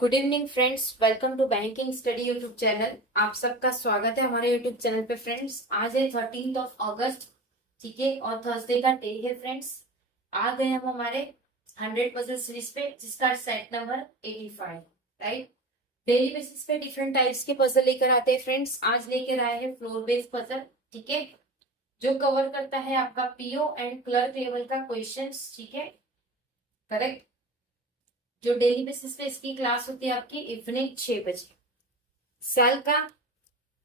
Good evening friends, welcome to banking study YouTube channel. आप सबका स्वागत है हमारे यूट्यूब चैनल पे। फ्रेंड्स, आज है 13 ठीक है, और थर्सडे का डे है। फ्रेंड्स, आ गए हम हमारे 100 पजल सीरीज पे, जिसका set number 85। Right, daily basis पे डिफरेंट टाइप्स के पजल लेकर आते हैं। फ्रेंड्स, आज लेकर आए हैं फ्लोर बेस्ड पजल, ठीक है, जो कवर करता है आपका पीओ एंड क्लर्क लेवल का क्वेश्चन। ठीक है, करेक्ट। जो डेली बेसिस पे इसकी क्लास होती है आपकी इवनिंग 6 बजे। सेल का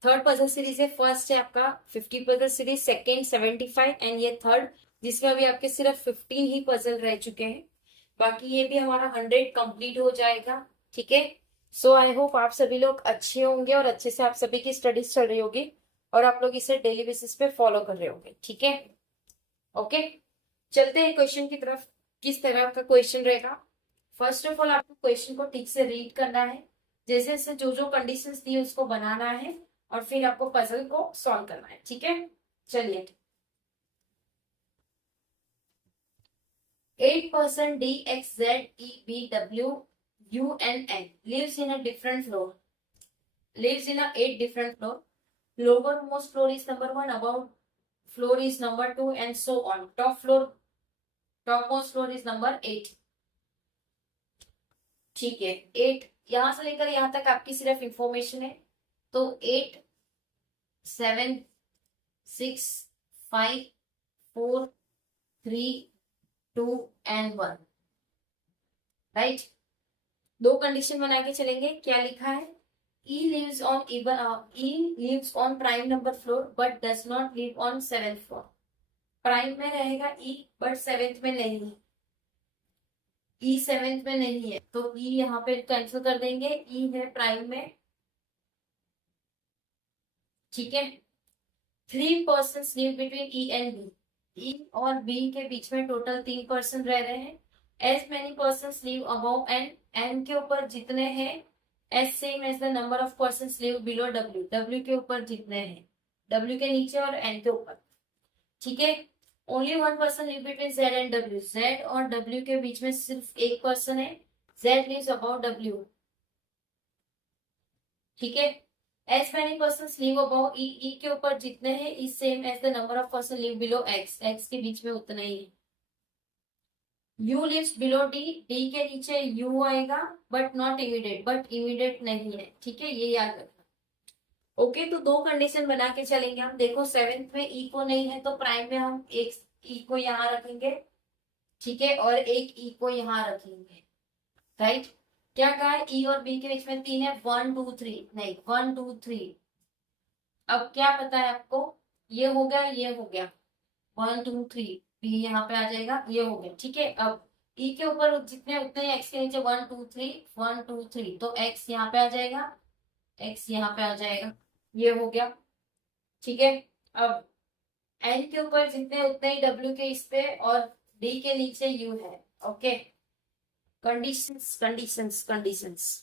थर्ड पजल सीरीज है। फर्स्ट है आपका 50 पजल सीरीज, सेकेंड 75 एंड ये थर्ड, जिसमें अभी आपके सिर्फ 15 ही पजल रह चुके हैं। बाकी ये भी हमारा 100 कंप्लीट हो जाएगा। ठीक है, सो आई होप आप सभी लोग अच्छे होंगे और अच्छे से आप सभी की स्टडीज चल रही होगी और आप लोग इसे डेली बेसिस पे फॉलो कर रहे होंगे। ठीक है, ओके, चलते हैं क्वेश्चन की तरफ। किस तरह का क्वेश्चन रहेगा? फर्स्ट ऑफ ऑल आपको क्वेश्चन को ठीक से रीड करना है, जैसे जैसे जो जो कंडीशंस दी उसको बनाना है और फिर आपको पजल को सॉल्व करना है। ठीक है, चलिए। 8% DXZEBWUNN lives in a different floor, lives in a 8 different floor. Lowermost floor is number 1, above floor is number 2 and so on. Topmost floor is number 8. ठीक है, 8 यहां से लेकर यहां तक आपकी सिर्फ इंफॉर्मेशन है। तो 8 7 6 5 4 3 2 एंड 1। राइट, दो कंडीशन बना के चलेंगे। क्या लिखा है? E lives on prime number floor but does not live on 7th floor. Prime में रहेगा E बट 7th में नहीं है। E 7th में नहीं है तो E यहाँ पे कैंसिल कर देंगे। E है प्राइम में। ठीक है, 3% live between E and B। E और B के बीच में टोटल 3% रह रहे हैं। As many person live above N के ऊपर जितने हैं, as same as the number of person live below W के ऊपर जितने हैं, W के नीचे और N के ऊपर। ठीक है, only one person live between Z and W। Z और W के बीच में सिर्फ एक पर्सन है, Z लिव्स अबव W। ठीक है, as many person live above E, E के ऊपर जितने हैं is same as the number of person live below X, X के बीच में उतना ही है। U lives below D, D के नीचे U आएगा but not immediate, but immediate नहीं है। ठीक है, ये याद रखना। ओके, तो दो कंडीशन बना के चलेंगे हम। देखो, 7th में E को नहीं है तो प्राइम में हम एक E को यहाँ रखेंगे, ठीक है, और एक E को यहाँ रखेंगे। राइट, क्या कहा है? E और B के बीच में 3 है, 1 2 3 नहीं, 1 2 3। अब क्या पता है आपको? ये हो गया, ये हो गया, 1 2 3, B यहाँ पे आ जाएगा, ये हो गया। ठीक है, अब E के ऊपर जितने उतने X के नीचे 1 2 3 1 2 3, तो X यहाँ पे आ जाएगा, X यहाँ पे आ जाएगा, ये हो गया। ठीक है, अब N के ऊपर जितने उतने ही W के इस पे और D के नीचे U है। Okay, conditions conditions conditions.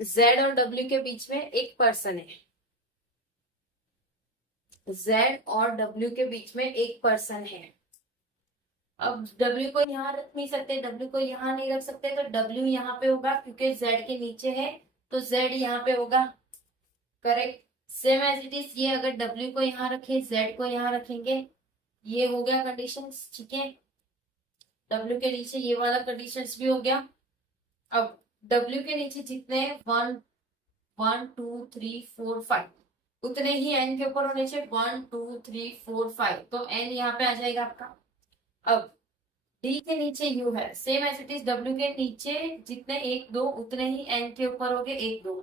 Z और W के बीच में एक पर्सन है, Z और W के बीच में एक पर्सन है। अब W को यहाँ रख नहीं सकते, W को यहाँ नहीं रख सकते, तो W यहाँ पे होगा क्योंकि Z के नीचे है, तो Z यहाँ पे होगा। Correct, same as it is. ये अगर W को यहाँ रखे, Z को यहाँ रखेंगे, ये हो गया कंडीशंस। ठीक है, W के नीचे ये वाला कंडीशंस भी हो गया। अब W के नीचे जितने 1 1 2 3 4 5 उतने ही N के ऊपर होने चाहिए, 1 2 3 4 5, तो N यहाँ पे आ जाएगा आपका। अब D के नीचे U है, same as it is. W के नीचे जितने 1 2 उतने ही N के ऊपर हो गए 1 2।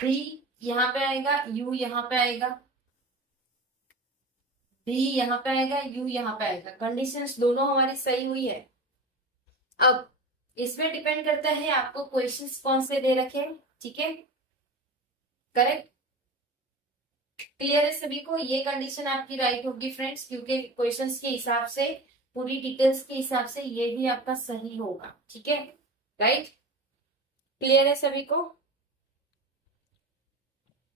D यहाँ पे आएगा, U यहाँ पे आएगा, D यहाँ पे आएगा, U यहाँ पे आएगा। कंडीशंस दोनों हमारी सही हुई है। अब इसमें डिपेंड करता है आपको क्वेश्चंस कौन से दे रखे। ठीक है, करेक्ट, क्लियर है सभी को? ये कंडीशन आपकी राइट होगी फ्रेंड्स, क्योंकि क्वेश्चंस के हिसाब से, पूरी डिटेल्स के हिसाब से ये भी आपका सही होगा। ठीक है, राइट, क्लियर है सभी को?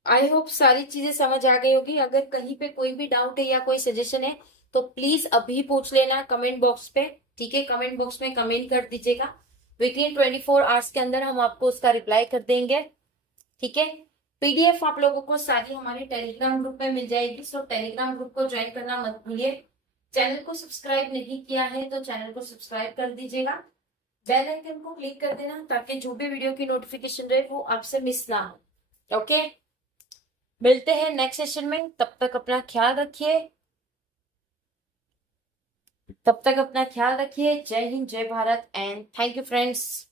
आई होप सारी चीजें समझ आ गई होगी। अगर कहीं पे कोई भी डाउट है या कोई सजेशन है तो प्लीज अभी पूछ लेना कमेंट बॉक्स पे। ठीक है, कमेंट बॉक्स में कमेंट कर दीजिएगा। विदिन 24 आवर्स के अंदर हम आपको उसका रिप्लाई कर देंगे। ठीक है, पीडीएफ आप लोगों को सारी हमारे टेलीग्राम ग्रुप में मिल जाएगी, सो टेलीग्राम ग्रुप को ज्वाइन करना मत भूलिए। चैनल को सब्सक्राइब नहीं किया है तो चैनल को सब्सक्राइब कर दीजिएगा। बेल आइकन को क्लिक कर देना ताकि जो भी वीडियो की नोटिफिकेशन रहे वो आपसे मिस ना हो। ओके, मिलते हैं नेक्स्ट सेशन में। तब तक अपना ख्याल रखिए। जय हिंद, जय Bharat and thank you friends.